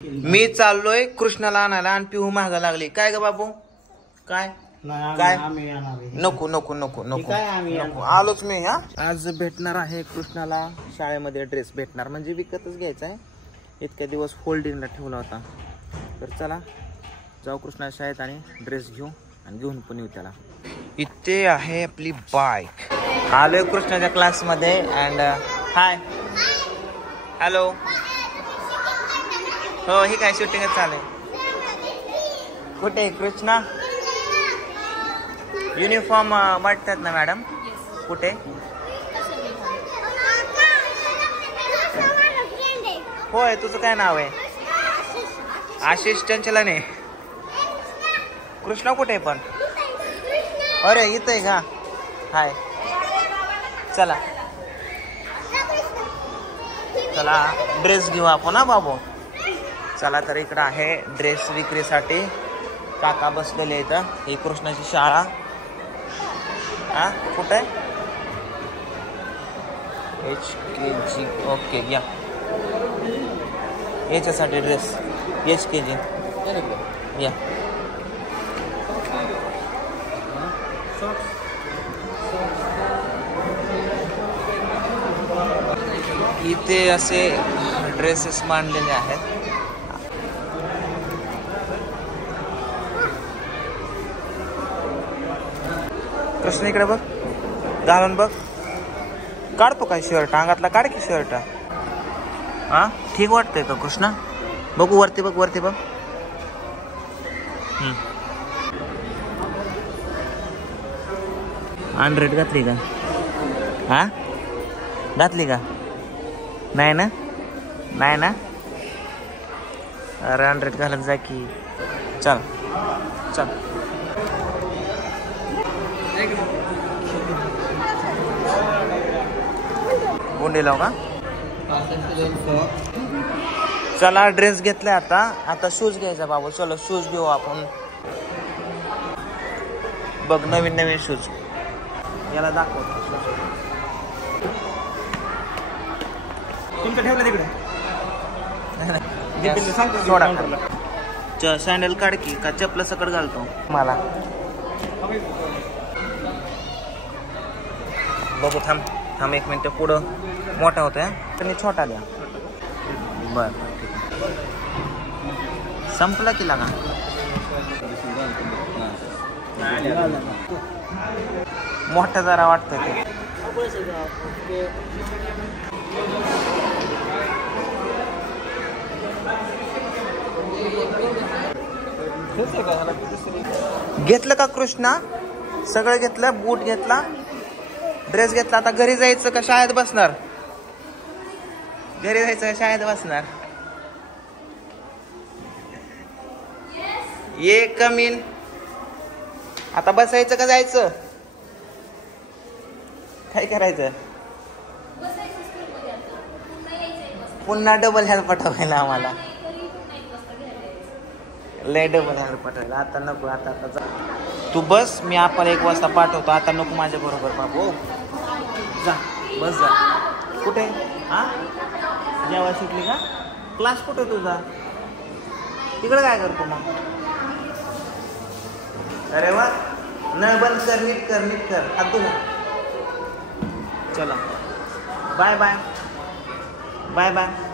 मी चाललोय कृष्णाला आणायला आणि पिहू महागा लागली. काय ग बाबू? काय काय? नको नको नको नको नको, आलोच मी. हा, आज भेटणार आहे कृष्णाला शाळेमध्ये ड्रेस भेटणार, म्हणजे विकतच घ्यायचा आहे. इतक्या दिवस फोल्डिंगला ठेवला होता. तर चला जाऊ कृष्णा शाळेत आणि ड्रेस घेऊ आणि घेऊन पण येऊ त्याला. इथे आहे आपली बाईक. आलोय कृष्णाच्या क्लासमध्ये अँड हाय हॅलो. हो, ही काय शूटिंगच चालू आहे. कुठे आहे कृष्णा? युनिफॉर्म वाटतात ना मॅडम? कुठे? होय, तुझं काय नाव आहे? आशिष चंचलाने. कृष्णा कुठे आहे पण? अरे इथं आहे का? हाय, चला चला ड्रेस घेऊ आपण. हा बाबू, चला. तर इकडं आहे ड्रेस विक्रीसाठी. काका बसलेले इथं. ही कृष्णाची शाळा. हा, कुठं आहे? HKG. ओके, या याच्यासाठी ड्रेस HKG या. इथे असे ड्रेसेस मांडलेले आहेत. कृष्ण इकडे बघ, घालून बघ. काढतो काय शर्ट? अंगातला काढ की शर्ट. हा, ठीक वाटतंय का कृष्णा? बघू वरती बघ, वरती बघ. अनरेड घातली का? हा, घातली का? नाही ना, नाही ना. अरे अनरेड घालत जा की. चल चल. गुंडी लाव का? चला ड्रेस घेतलाय. आता शूज घ्यायचा बाबू. चलो शूज घेऊ आपण. बघ, नवीन नवीन शूज. याला दाखव. तुमचं ठेवलं तिकडे. सोडा. सँडल काढ की, का चपला सकट घालतो मला? बघू, थांब थांब एक मिनिट. पुढं मोठा होतोय तर छोटा द्या. बर, संपला की लागा. मोठा जरा वाटतोय ते. घेतलं का कृष्णा? सगळं घेतलं. बूट घेतला, ड्रेस घेतला. आता घरी जायचं का शाळेत बसणार? घरी जायचं का शाळेत बसणार? ये कमीन. आता बसायचं का जायचं? काय करायचं? पुन्हा डबल हेल्प पाठवायला आम्हाला. लय डबल हेल्प पाठवायला. आता नको. आता तू बस, मी आपल्याला 1 वाजता पाठवतो. आता नको माझ्या बरोबर बाबू. जा, बस जा. कुठे? हा, जेव्हा शिकली का? क्लास कुठे तुझा? तिकडे काय करतो मग? अरे वा, न बंद कर. नीट कर, नीट कर. हात धुवून. चला, बाय बाय बाय बाय.